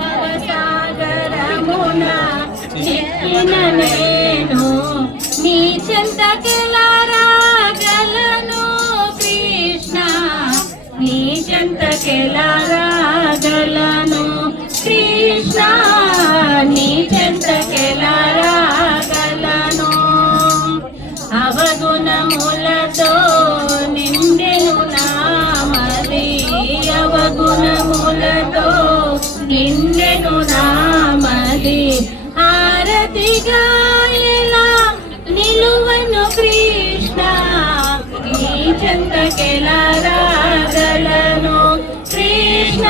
భవసాగరమున చిక్కిన నేను నీ చెంతకెలా రాగలను కృష్ణ, నీ చెంతకెలా రాగలను కృష్ణ, నీ చెంతకెలా రాగలను. అవగుణములతో నిండెను నామది, అవగుణములతో నిండెను నామది. ఆరతిగా ఎలా నిలువను కృష్ణ, నీ చెంతకెలా రాగలను కృష్ణ,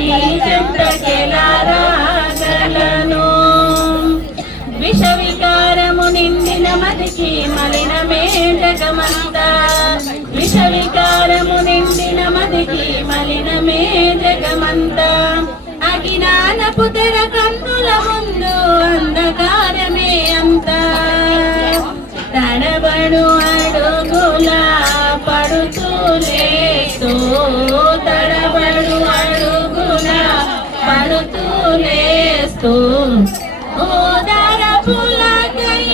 నీ చెంతకెలా రాగలను. విషవికారము నిండిన మదికి మలిన మేటకమంతా, విషవికారము నిండిన మదికి మలిన మేటకమంతా. అజ్ఞానపు తెర కన్నుల ముందు అంధకారమే అంతా. తడబడు అడుగుల పడుతూ లేస్తూ, తడబడు అడుగుల పడుతూ లేస్తూ ఓదారపులకై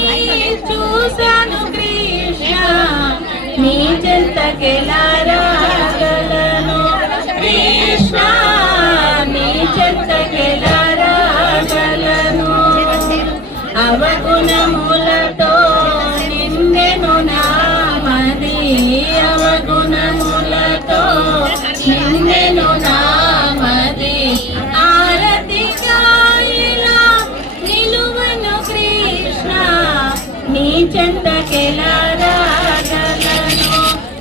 చూసాను కృష్ణ, నీ చెంతకెలా రాగలను కృష్ణ, నీ చెంతకెలా రాగలను. అవగుణములతో నిండెను నామది, అవగుణములతో నిండెను నామది. ఆరతిగా ఇలా నిలువను కృష్ణ, నీ చెంతకెలా రాగలను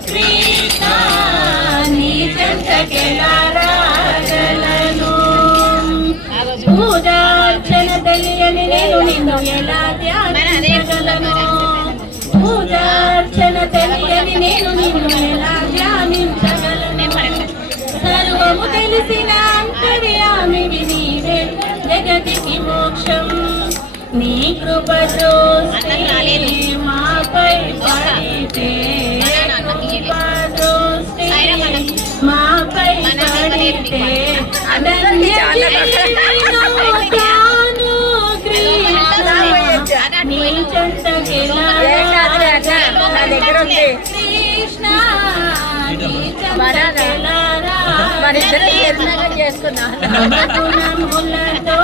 కృష్ణ, నీ చెంతకెలా రాగలను. పూజార్చన తెలియని నేను నిన్ను ఎలా ధ్యానించగలను, పూజార్చన తెలియని నేను నిన్ను ఎలా ధ్యానించగలను. సర్వము తెలిసిన అంతర్యామివి నీవే, జగతికి మోక్షం నీ కృప దృష్టి మాపై పడితే, కృప దృష్టి మాపై పడితే తాను కృష్ణ, నీ చెంతకెలా రాగలను కృష్ణ, నీ చెంతకెలా రాగలను. అవగుణములతో